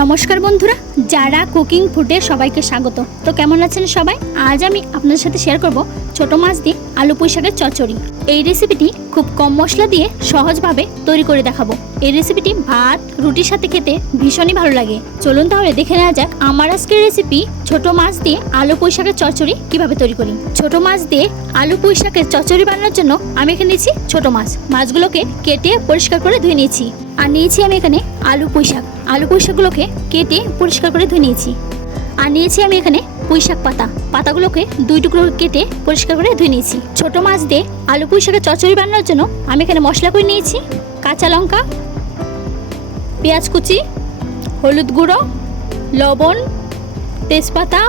নমস্কার বন্ধুরা, যারা কুকিং ফুডে সবাইকে স্বাগত। তো কেমন আছেন সবাই? আজ আমি আপনাদের সাথে শেয়ার করব ছোট মাছ দিয়ে আলু পুঁই শাকের চচ্চড়ি। এই রেসিপিটি খুব কম মশলা দিয়ে সহজভাবে তৈরি করে দেখাবো। এই রেসিপিটি ভাত, রুটির সাথে খেতে ভীষণই ভালো লাগে। চলুন তাহলে দেখে নেওয়া যাক আমার আজকের রেসিপি ছোট মাছ দিয়ে আলু পুঁই শাকের চচ্চড়ি কীভাবে তৈরি করি। ছোট মাছ দিয়ে আলু পুঁই শাকের চচ্চড়ি বানানোর জন্য আমি এখানে নিয়েছি ছোট মাছ। মাছগুলোকে কেটে পরিষ্কার করে ধুয়ে নিয়েছি। আর নিয়েছি আমি এখানে আলু পুঁই শাক। আলু পুঁই শাকগুলোকে কেটে পরিষ্কার করে ধুয়ে নিয়েছি। আর নিয়েছি আমি এখানে পুঁই শাক পাতা। পাতাগুলোকে দুই টুকরো কেটে পরিষ্কার করে ধুয়ে নিয়েছি। ছোট মাছ দিয়ে আলু পুঁই শাকের চচ্চড়ি বানানোর জন্য আমি এখানে মশলা করে নিয়েছি। কাঁচা লঙ্কা, পেঁয়াজ কুচি, হলুদ গুঁড়ো, লবণ, তেজপাতা,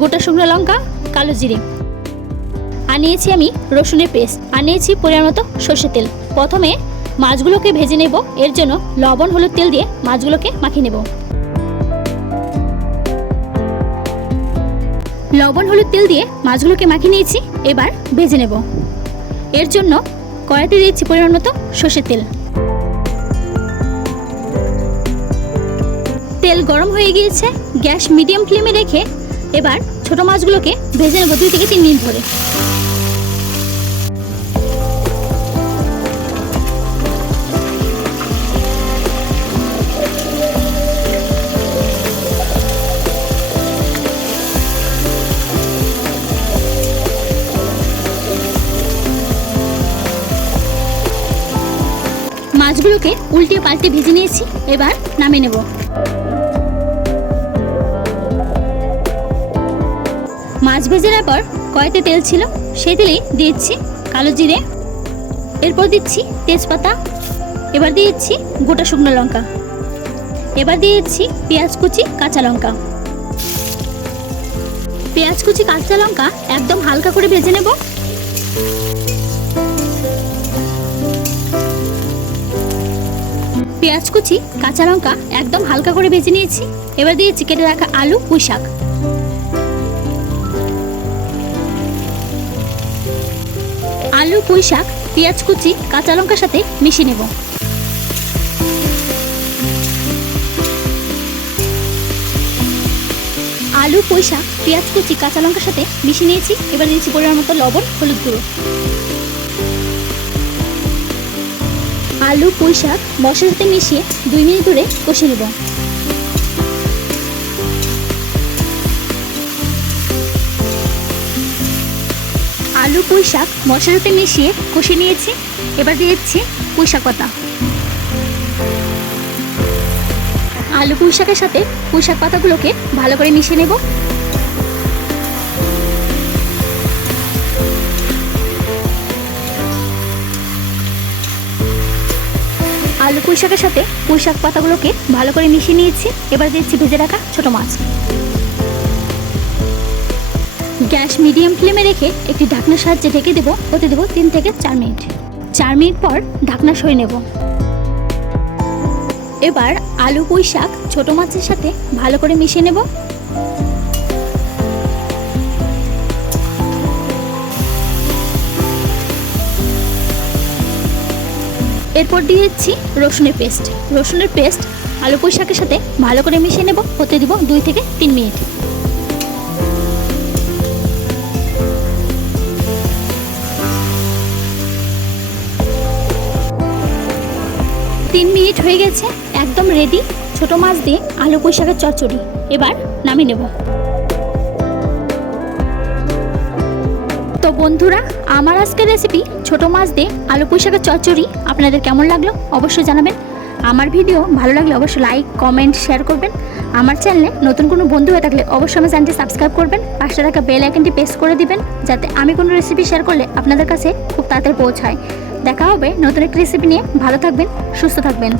গোটা শুকনো লঙ্কা, কালো জিরে। আর নিয়েছি আমি রসুনের পেস্ট। আনিয়েছি পরিমাণ মতো সর্ষের তেল। প্রথমে মাছগুলোকে ভেজে নেব। এর জন্য লবণ, হলুদ তেল দিয়ে মাছগুলোকে মাখিয়ে নেব। লবণ, হলুদ তেল দিয়ে মাছগুলোকে মাখিয়ে নিয়েছি। এবার ভেজে নেব। এর জন্য কড়াইতে দিয়েছি পরিমাণ মতো সর্ষের তেল। তেল গরম হয়ে গিয়েছে। গ্যাস মিডিয়াম ফ্লেমে রেখে এবার ছোট মাছগুলোকে ভেজে নেব দুই থেকে তিন মিনিট ধরে। মাছগুলোকে উল্টে পাল্টে ভেজে নিয়েছি, এবার নামিয়ে নেব। মাছ ভেজার পর কয়েকটা তেল ছিল, সেই তেলেই দিয়েছি কালো জিরে। এরপর দিচ্ছি তেজপাতা, এবার দিয়েছি গোটা শুকনো লঙ্কা। এবার দিয়েছি পেঁয়াজ কুচি, কাঁচা লঙ্কা। পেঁয়াজ কুচি, কাঁচা লঙ্কা একদম হালকা করে ভেজে নেব। পেঁয়াজ কুচি, কাঁচা লঙ্কা একদম হালকা করে ভেজে নিয়েছি। এবার দিয়েছি কেটে রাখা আলু, পুঁই শাক। আলু, পুঁই শাক, পেঁয়াজ কুচি, কাঁচা লঙ্কার সাথে মিশিয়ে নেব। আলু, পুঁই শাক, পেঁয়াজ কুচি, কাঁচা লঙ্কার সাথে মিশিয়ে নিয়েছি। এবার দিয়েছি পরিমাণ মতো লবণ, হলুদ গুঁড়ো। আলু পুঁই শাক মশলার সাথে মিশিয়ে দুই মিনিট ধরে কষে নেব। আলু পুঁই শাক মশলার সাথে মিশিয়ে কষে নিয়েছি। এবার দিয়েছি পুঁই শাক পাতা। আলু পুঁই শাকের সাথে পুঁই শাক পাতাগুলোকে ভালো করে মিশিয়ে নেব। আলু পুঁই শাকের সাথে পুঁইশাক পাতাগুলোকে ভালো করে মিশিয়ে নিয়েছি। এবার দিচ্ছি ভেজে রাখা ছোট মাছ। গ্যাস মিডিয়াম ফ্লেমে রেখে একটি ঢাকনার সাহায্যে ঢেকে দেবো। হতে দেবো তিন থেকে চার মিনিট। চার মিনিট পর ঢাকনা সরিয়ে নেব। এবার আলু পুঁই শাক ছোট মাছের সাথে ভালো করে মিশিয়ে নেব। এরপর দিয়ে দিচ্ছি রসুনের পেস্ট। রসুনের পেস্ট আলু পুঁই শাকের সাথে ভালো করে মিশিয়ে নেব। হতে দিব দুই থেকে তিন মিনিট। তিন মিনিট হয়ে গেছে, একদম রেডি ছোট মাছ দিয়ে আলু পুঁই শাকের চচ্চড়ি। এবার নামিয়ে নেব। বন্ধুরা, আমার আজকের রেসিপি ছোট মাছ দিয়ে আলু পুঁই শাকের চচ্চড়ি, আপনাদের কেমন লাগল অবশ্যই জানাবেন। আমার ভিডিও ভালো লাগলে অবশ্যই লাইক কমেন্ট শেয়ার করবেন। আমার চ্যানেলে নতুন কোনো বন্ধু হয়ে থাকলে অবশ্যই আমার চ্যানেলটি সাবস্ক্রাইব করবেন। পাশে থাকা বেল আইকনটি প্রেস করে দিবেন, যাতে আমি কোনো রেসিপি শেয়ার করলে আপনাদের কাছে খুব তাড়াতাড়ি পৌঁছায়। দেখা হবে নতুন একটি রেসিপি নিয়ে। ভালো থাকবেন, সুস্থ থাকবেন।